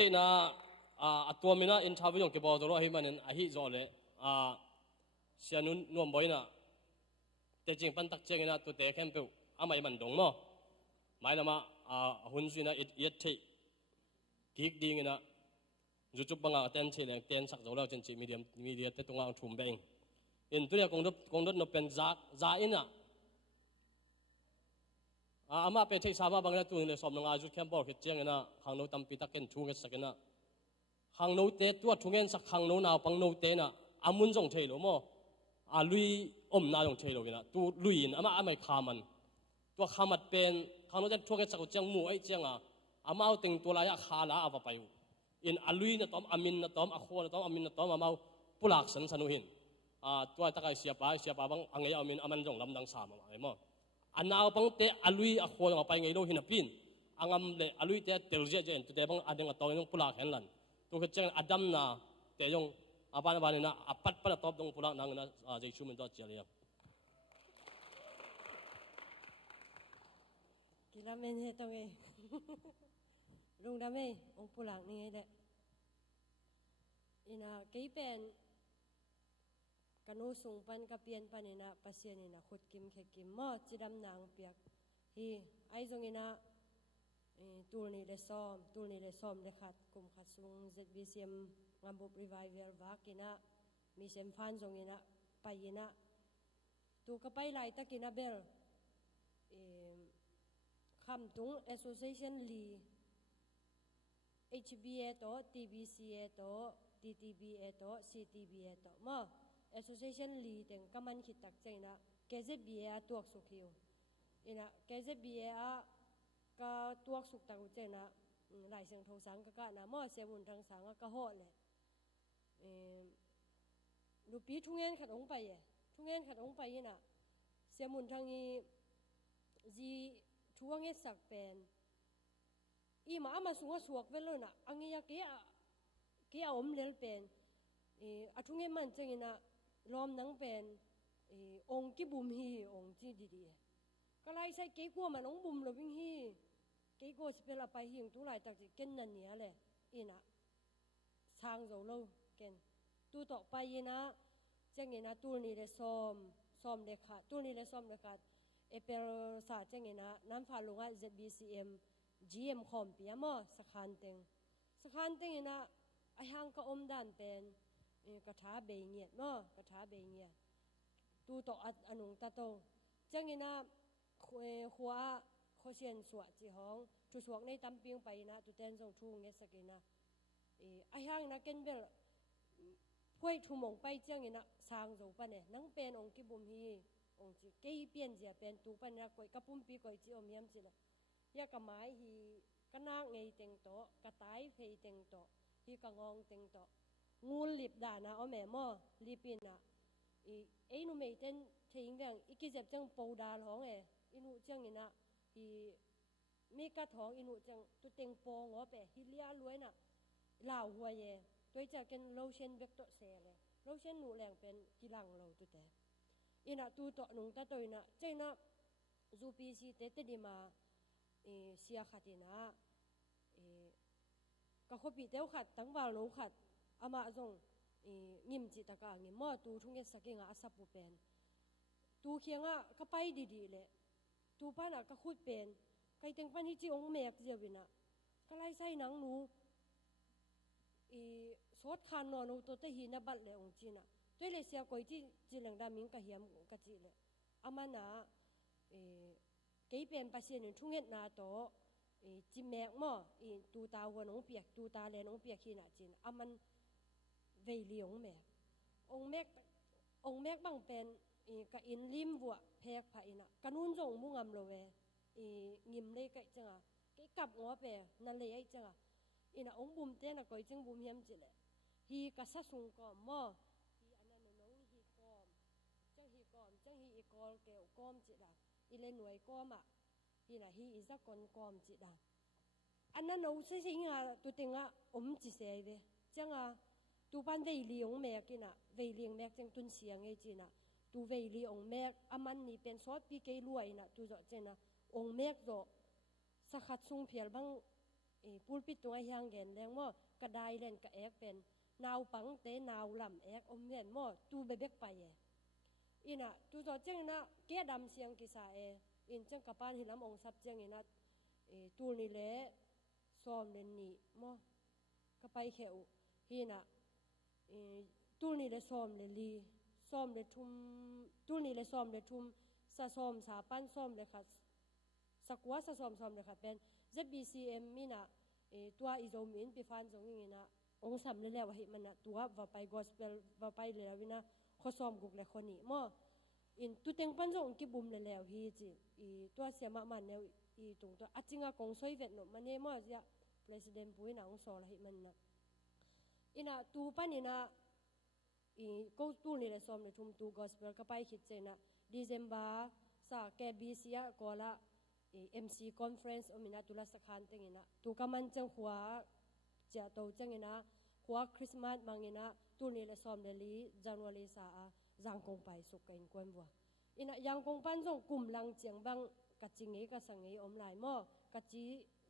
de na atua mina in thawi yong ke bo doro hi manin a hi zo le sianun nuam boina te jing pan tak cheng ina tu te khem pe amai man dong mo mai lama hun suina it the dik ding ina zu chup banga ten che leng ten sak zo la chen chi media te tunga thum beng in tu ya kong dot no pen za ina ama pe thei sama bangla tu le som nga ju khem bor ke cheng ina hang no tam pi ta ken thu nge sakena hang no te tu thungen sak hang no na pang no te na amun jong thei lo mo lui na jong thei lo ina tu luin ama amai khaman tu khamat pen hang no te thu nge sak chang mu ai chenga amau ting tu la ya khala ava payu in alui na tom amin na tom akho na tom amin na tom amau pulak san sanu hin tu ta kai sia pa bang angai amin aman jong lam dang sa ma ai mo anaw pang te alui akho na pai ngai lo hinapin angam le alui te telje je tu te bang adeng atong ng pulak hen lan tu ke cheng adam na te yong aban na apat pa top dong pulak nang na jesu men dot jelia kilamen he tong e lung dame ong pulak ni de ina keipen kanu sung pan ka pian panina pasien ina khut kim khe kim mo chidam nang piak hi ai jong ina tur ni le som le khat kum khat sung ZBCM ngambop revival vakina mi sem phan jong ina payina tu ka pai lai takina bel kham tung association li HBA to TBCA to TTBA to CTBA to mo association li teng kaman khitak chaina KZBA tuak sukhiu ina KZBA ka tuak suk ta chaina lai seng tho sang ka na mo semun thang sang ka ho le lupi thungen khat ong pai ina semun thang i ji thuange sak pen ima ama sunga suak velona angia ke om lel pen athunge man chengina lom nang pen ong ki bum hi ong chi di di kalai sai ke ko man ong bum lo bing hi ke ko spela pai hing tu lai tak ji ken nan nia le ina sang zo lo ken tu to pai ina chengina tur ni le som le kha tur ni le som le kha epel sa chengina nam pha lunga ZBCM GM khom pia mo sakhan teng ina ahang ka om dan pen ka tha be nge no ka tha be nge tu to anung ta to changina khwa khosen suwa chi hong chu suak nei tamping pai na tu ten jong thu nge sakina ahang na ken bel phoi thu mong pai changina sang zo pa ne nang pen ong ki bum hi ong chi ke pian ja pen tu pa na koi kapum pi koi chi om yam chi la ya ka mai hi kana ngei teng to ka tai phei teng to hi ka ngong teng to ngul lip da na o me mo lipina ei nu mei ten thing bang ikizep chang powdal hong inu chang ina hi mi ka thong inu chang tu teng po ngo pe hi lia luina lao hua ye toi cha ken lotion bek to se le lotion nu leng pen kilang lo tu te ina tu to nung ta toina chena ZPC te di ma sia khatina ka khopi teu khat tangwal no khat ama jong ngim chi taka ngi mo tu thunge sakinga asapu pen tu khianga ka pai di le tu pana ka khut pen kai teng pani chi ong mek jewina kalai sai nang nu sot khan no to te hi na bal le ong china toile sia koi chi leng da ming ka hiam ka chi le amana kei pen pasien thunget na to chi mek mo tu ta won ong piak tu ta le ong piak hi na chin aman vei li ong mek bang pen ka in lim wa phek pha ina kanun jong mu ngam lo we ngim le kai changa ke kap ngo pe na le ai changa ina ong bum te na koi ching bum hiam chi le hi ka sa sung ko mo hi anan no hi kom chang hi ikol ke kom chi da ile nuai koma ina hi iza kon kom chi da anna no se singa tu tinga chi se ve changa tu ban vei li ong me kina vei ling mek cheng tun siang ei china tu vei li ong mek aman ni pen sot pi ke luai na tu zo chena ong mek zo sa khat sung phial bang ปูลปิดตัวเฮียงเงินแรงมั่วกระไดเล่นกระแอกเป็นนาวปังเตนาวลำแอกอมเงินมั่วตูเบเบกไปอินะตูต่อเจ้านะแก่ดำเสียงกิสาอินเจ้ากระปานหิลำองซับเจ้าอินะตูนี่แหละซ้อมเล่นนี่มั่วก็ไปเขียวฮินะตูนี่แหละซ้อมเล่นลีซ้อมเล่นทุ่มตูนี่แหละซ้อมเล่นทุ่มสะซ้อมสาปั้นซ้อมเลยค่ะสักว่าสะซ้อมเลยค่ะเป็น ZBCM มีนะตัวอิโซมินปีฟันจงอย่างนี้นะองค์สำเร็จแล้วเหตุมันนะตัวว่าไป gospel ว่าไปเลยวินะข้อซ้อมกุกเลยคนนี้มั่วอินตุเต็งปันจงกิบุมเลยแล้วฮีจีตัวเสียมามันเนี่ยตรงตัวอาจริงอะกงซอยเวทโนมันเนี่ยมั่วจะ president ปุ้ยนะองค์สอนเหตุมันนะอินะตูปันนี่นะก็ตูนี่เลยซ้อมเลยทุ่มตู gospel ก็ไปคิดเจนะ December สาแกบีเซียก็ละMC conference อมินาตุลาสักขันเต็งนะตุกามันจังหัวจะโตจังนะหัวคริสต์มาสมังนะตุนี่เลยซ้อมเดลีจันวาลีสาจังคงไปสุกกันกวนบัวอินะยังคงปันจงกลุ่มลังเจียงบังกัจจิงเงกัสังเงอมหลายหม้อกัจจิ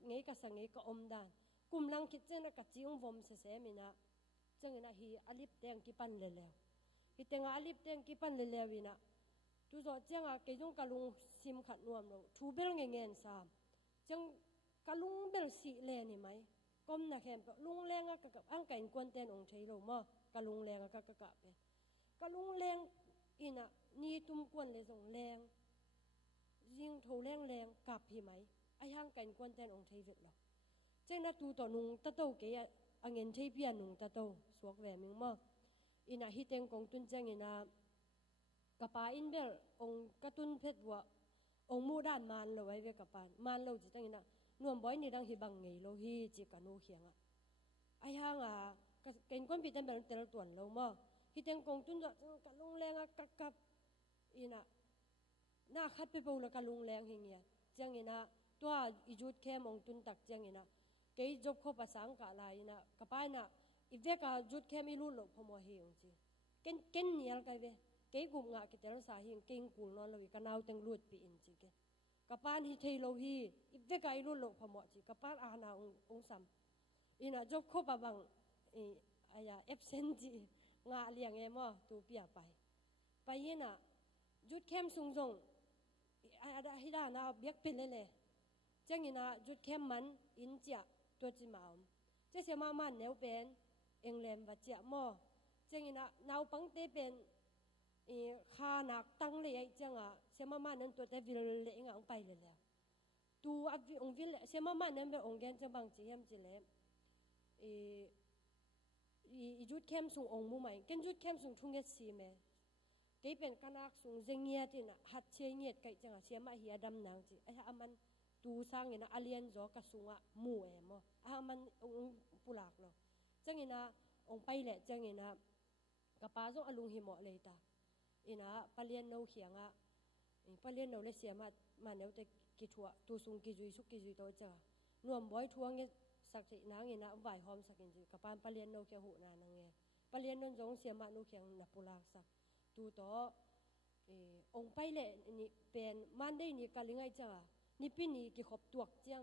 เงกัสังเงก็อมดานกลุ่มลังคิดเจนะกัจจิองวมเสมินะจังนะฮีอลิปเตงกิปันเลเลวฮีเตงอลิปเตงกิปันเลเลวินะทุกอย่างจังเกยงกะลุงซิมขัดนวมเราทูเบลเงินสามจังกะลุงเบลสีเลนี่ไหมก้มนะแค่ลุงแรงกับอังไก่กวนเต้นองใช้เรามั่กะลุงแรงกับเป็นกะลุงแรงอินะนี่ตุ้มกวนเลยส่งแรงยิงโถแรงกับพี่ไหมไอ้ห้างไก่กวนเต้นองใช้เวทเราจังนัดตูต่อนุงตะโตเกยอังเงินใช้เพียนุงตะโตสวกแหวนมึงมั่อินะฮิตเต็งกงตุนจังอินะกระปาอินเบลองกระตุนเพชรวัวองมูด้านมันเราไว้เวกระปานมันเราจิตั้งนะนวมบ่อยนี่ดังฮิบังไงเราฮีจิกันโนเขียงไอ้ห่างเก่งก้นปีเต็มแบบเตลต่วนเรามั่ฮิตเต็งกงตุนจะกันลงแรงกับอีน่ะหน้าคัดไปปูแล้วกันลงแรงเฮียจังอีน่ะตัวอีจุดแค่มองตุนตักจังอีน่ะเกยจบข้อภาษาอังกฤษอะไรน่ะกระปายน่ะอีเวกจุดแค่ไม่รู้หรอกพอมาเฮียงจีเก่งเนี่ยอะไรเว้เก๋กุมงะกิเตลสาหิงเก่งกุลนอนเลยกันเอาเต็งลุดปีอินจิเกกับปานฮิเทโลฮีอีเวกไอลุดโลพมอจิกับปานอาณาองซัมอินะจบคบบังอายาเอฟเซนจีงาเลียงเอมอตูเปียไปยินะจุดเข้มสูงส่งอาดาฮิดานาเบียกเป็นเลยจังยินะจุดเข้มมันอินเจียตัวจิมาอมเจะเสียมามันเนวเป็นเอ็งเลมวัจเจียมอจังยินะนาวปังเตเป็นข้านักตั้งเลยจังเสมามันนั้นตัวแต่วิลเล่งไปเลยแล้วตัวองวิลเสมามันนั้นเป็นองแกนจะบังจีเอ็มจีเล่จุดเข้มสูงองมูใหม่กันจุดเข้มสูงทุ่งเกษีเมเกี่เป็นกันนักสูงเจียงเงียตินะหัดเชียงเงียดไก่จังเสียมาเฮียดำนางจีไอ้ฮะมันตูสร้างเงินอาเลียนจอกระสูงมู่มอ่ะมันองปุลากเราจังเงินองไปแหละจังเงินกระป๋าส่งอลุงหิมะเลยตาอินะปเลียนโนเขียงปเลียนโนเลเสียมาเนวแต่กิทัวตูซุงกิจุยสุกกิจุยโตจ้านวมบ่อยทัวงเงสักทีนางเงนะไหวหอมสักกินจีกับปานปเลียนโนเขียหูนานางเงปเลียนนนจงเสียมาโนเขียงนับปุลากสักตูโตองไปเละนี่เป็นมันได้นี่กะลิงไอจ้านี่ปีนี่กิขบตัวเจียง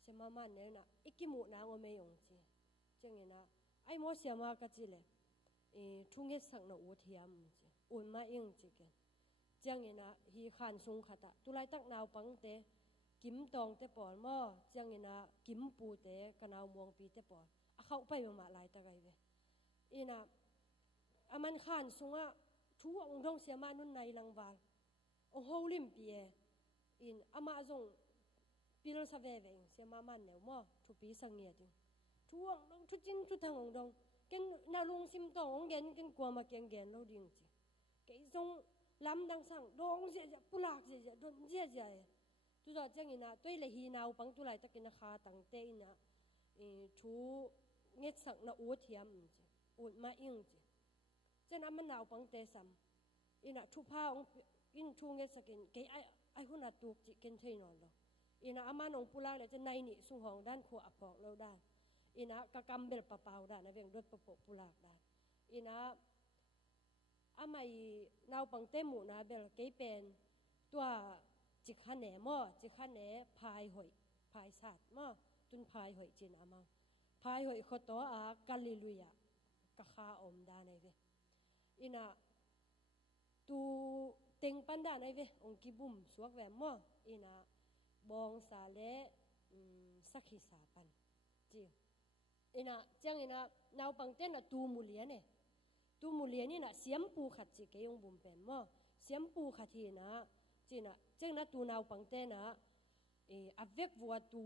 เสียมามันเนี่ยนะอีกิมูนางอเมยงจีเจียงเงนะไอโมเสียมากะจีเลยทุ่งเงสักนอูเทียมจีอุ่นมาเองจีกันจังเงินะฮีขันซุงขัดตุไลตักนาวปังเตกิมตองเตปอนมอจังเงินะกิมปูเตกันาวมวงปีเตปอนเข้าไปมาหลายตะไกเวอีนะมันขันซุงทั่วองค์ดงเสียมานุนในลังวาลองโฮลิมปีอินมาจงปีลสเวเวงเสียมามันเนี่ยมอทุปีสังเงียดิทั่วองทุจินทุทางองดงกันนาลุงซิมตององเกนกันกลัวมาเกียงเกนเราดิ่งจีcái giống lắm đang sang đông dễ dễ pulak dễ dễ don dễ dễ tu giờ chẳng ina tôi là hi nào bằng tu lại ta cái na khá tăng tê ina chú nghe sang na uất hiểm uất mà yên chứ cho nên mình nào bằng tê sam ina chú pa ông in chú nghe sang cái ai hun là tuột chỉ cái thế nào rồi ina aman ông pulak là trên này nị sung hong đan khu áp học lâu đan ina cái cam bel papau đan là về đốt papau pulak đan inaไม่นาวปังเต้หมูนาเบลเกยเป็นตัวจิกขันแหนมอจิกขันแหนพายหอยพายสัตว์มอ ตุนพายหอยจินอามาพายหอยขตัวกาลิลุยกะคาอมดาในเวอินะตูเต็งปันดาในเวองกิบุมสวกแวมมออินะบองสาเลสักหิสาปันจีอินะจังอินะนาวปังเต้นตูมูเลียเนี่ยตูมูเลียนี่นะเสียมปูขัดจิเกยงบุมเป็นมอเสียมปูขัดทีนะจีนะจังนะตูนาวปังเต้นะอเวกวัวตู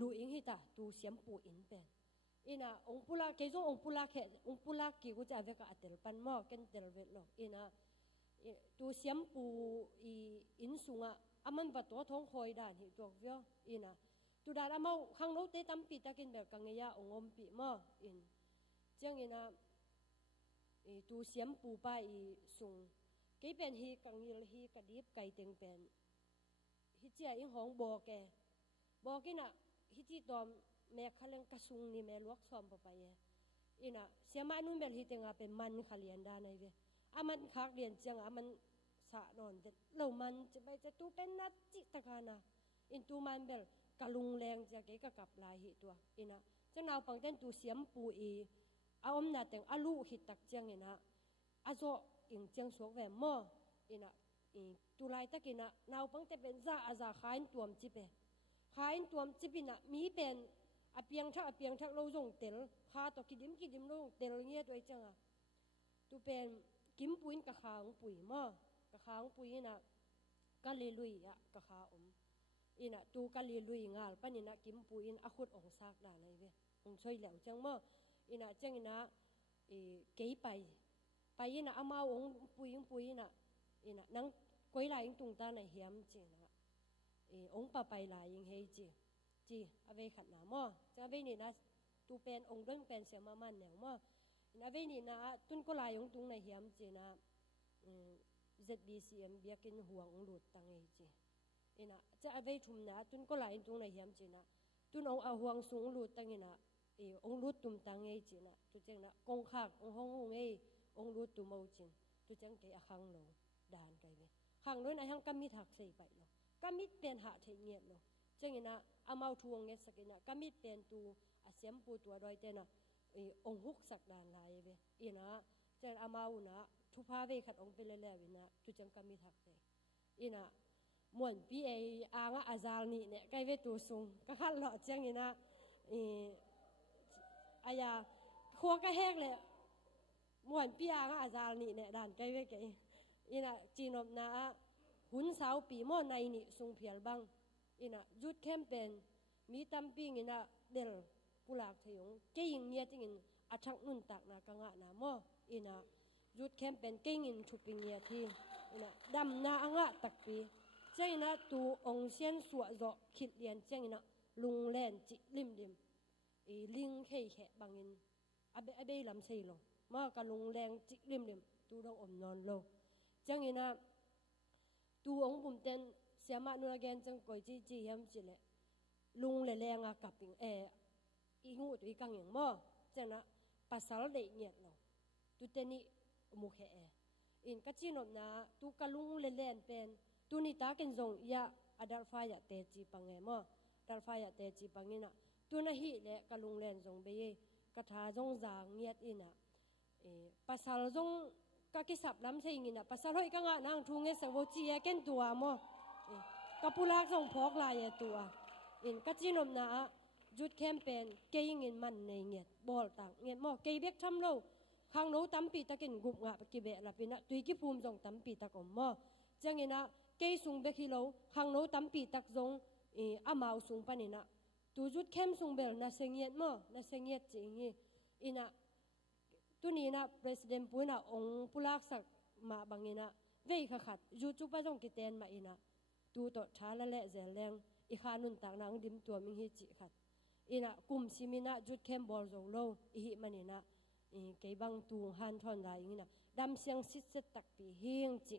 ลูอิงฮิตาตูเสียมปูอินเป็นอินะองปุลาเกจงองปุลาแค่องปุลากี่กูจะอเวกอัตเตลปันมอเกนเตลเวลโลอินะตูเสียมปูอินสุงะอามันวัดตัวท้องคอยด่านหิตัวเวียอินะตูด่านอามาข้างโน้ตเตตั้มปีตะกินแบบกังเงียองอมปีมออินจังอินะตูเสียมปูไปสุงเกยเป็นฮีกังยิลฮีกระดิบไก่เต็งเป็นฮิเจียอิงหองบอกินะฮิจิตอมแม่ขลังกระสุงนี่แม่ลวกซ้อมไปอินะเสียมานุ่นเบลฮิเตงาเป็นมันขเลียนดาในเวอามันคักเรียนจังอามันสะนอนเด็ดเรามันจะไปจะตูเป็นนัดจิตกานะอินตูมันเบลกะลุงแรงจะเกยกับลายหิตัวอินะจะนาวปังเต้นตูเสียมปูอาอมนาเต็งอาลูหิตักจังอินะอาโซอิงจังสวกแวมมออินะตูไลตะกินะนาวปังเต้เป็นซาอาซาขายตัวมจิเปขายตัวมจิปินะมีเป็นอเปียงทักเราส่งเตลคาตอกิดิมเราส่งเตลเงี้ยตัวจังอ่ะตูเป็นกิมปุยนกะขางปุยมอกะขางปุยนะกะลีลุยอะกะขาอมอินะตูกะลีลุยงาลปะนี่นะกิมปุยนอะขุดองซากดาในเวองช่วยเหลวจังมออินะจังอินะเกยไปอินะอามาองปุยนะอินะนังกวยลายอิงตุงตาในเหียมจริงนะองปะไปลายอิงเฮจีอเวขัดหนามอจังอเวนี่นะตูเป็นองเรื่องเป็นเสียมามันแนวมออินะอเวนี่นะตุนก็ลายองตุงในเหียมจีนะZBCM เบียกินห่วงหลุดตังเอจีอินะจะอเวชุมนะตุนก็ลายตุงในเหียมจีนะตุนองเอาห่วงสูงหลุดตังอินะองหลุดตุมตังเอจีนะตุเจงนะกงขากองห้องเอองหลุดตุมเอาจินตุจังเกอคังโลดานไกเวคังด้วยนะฮังกัมมิถักใส่ไปโลกัมมิเป็นหาเทเงียบโลจังอินะอามาทวงเงสักอินะกัมมิเป็นตูอาเสียมปูตัวดอยเตนะองหุกสักดานลายเวอินะจังอามาอุนะทุพาเวขัดองเป็นเล่ๆวินะตุจังกัมมิถักใส่อินะมวนปีอางอาซาลนี่เนี่ยไกเวตูซุงก็ขัดหล่อจังอินะอายาขัวก็แหกเลยมวนปีอางอาซาลนี่เนี่ยด่านไกเวไกอินะจีนอมนะหุ่นสาวปีมอในนี่ซุงเพียลบังอินะยุดแคมเปญมีตัมปิงอินะเดลปุลากทยงเกยิงเนียติงอาชักนุนตักนะกังะนะมออินะยุดแคมเปญเกยิงชุปิงเนียทีอินะดำนาอังะตักปีเจ้าอินะตูองเซียนสวะโจคิดเลียนเจ้าอินะลุงแลนจิลิมลิงเคยแขบังอินอเบลำเซโลมากะลุงแรงจิลิมตูดองอมนอนโลเจ้าอินะตูองบุมเต้นเสียมานุนแกนจังก่อยจียมจิเลลุงเลแรงอะกับปิงอีงูตัวอีกังอย่างมอเจ้านะภาษาเด็กเนี่ยเราตูเตนี่มุขอินกัจจินอมนะตูกะลุงเลแลนเป็นตูนี่ตาเกนจงยาอดัลฟายะเตจีปังมอดัลฟายะเตจีปังนะตูนะฮิเลกะลุงแลนจงเบยกะทาจงจางเงียดอินะภาษาจงกะกิสับล้ำเสียงอินะภาษาห้อยกังะนางทุงเงสวจีเกนตัวมอกะปุลากจงพอกลายตัวอินกัจจินอมนะจุดแคมเปญเกยิงอินมันในเงียดบอลต่างเงียดมอเกยเบกทำโลข้างโน้ตั้มปีตะกินกุบงะปกิเบะละปีนะตุยกิภูมิจงตั้มปีตะกอมมอจังอินะเกยสุงเบกฮิโลข้างโน้ตั้มปีตะจงอามาสุงปานินะตูจุดแคมสุงเบลนะเสงียดมอนะเสงียดจริงอินะตุนีนะประธานปุยนะองปุลากสักมาบังอินะเวขขัดจุดจุปะจงกิเตนมาอินะตูโตชาละเละเจแรงอีขานุนต่างนางดิมตัวมิงฮิจิขัดอินะกุมซิมินะจุดเข้มบอลจงโลอีหิมันอินะเกยบังตูฮันทอนได้อินะดำเสียงสิเสตักปีเฮียงจิ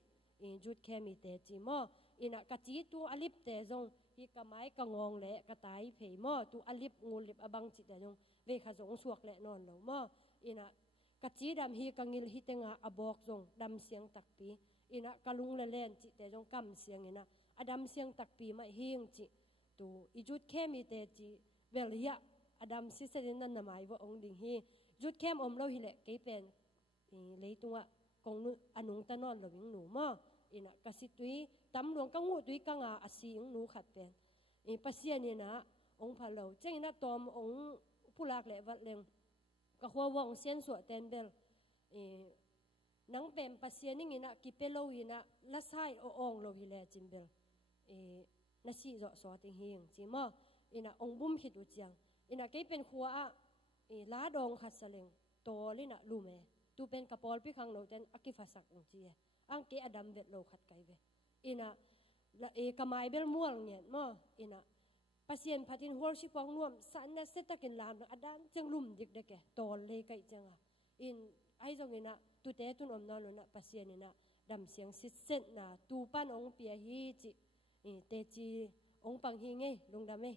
จุดเข้มมีเตจิมออินะกะจีตูอลิบเตจงฮิกะไม้กะงองเละกะตายเพยมอตูอลิบงูลิบอบังจิแต่ยงเวขะจงสวกเละนอนโลมออินะกะจีดำฮิกังิลฮิเตงะอบอกจงดำเสียงตักปีอินะกะลุงเล่นจิแต่จงกำเสียงอินะอดำเสียงตักปีมาเฮียงจิต tu i jut khem i te chi vel hi adam si serin nan na mai wo ong ding hi jut khem om lo hi le ke pen leitunga kong nu anung tanon loving nu mo ina kasitui tam luang ka ngu tui ka nga asing nu khat pen pasian ina ong phalo chengina tom ong pulak le wat leng ka hwa wong sen so ten bel nang pem pasianing ina kipelo ina la sai o ong lo hi le chimbel na si zo so ting hing chi mo ina ong bum hi tu chiang ina ke pen khuwa a la dong khat saleng to lina lume tu pen kapol pi khang no ten akifasak ong chi ang ke adam vet lo khat kai ve ina kamai bel mual ngen mo ina pasien phatin worship wang nuam san na setakin lam adam chang lum dik deke tol le kai changa in ai jong ina tu te tun om na na pasien ina dam siang sit set na tu pan ong pia hi chi te chi ong pang hi nge lung dam e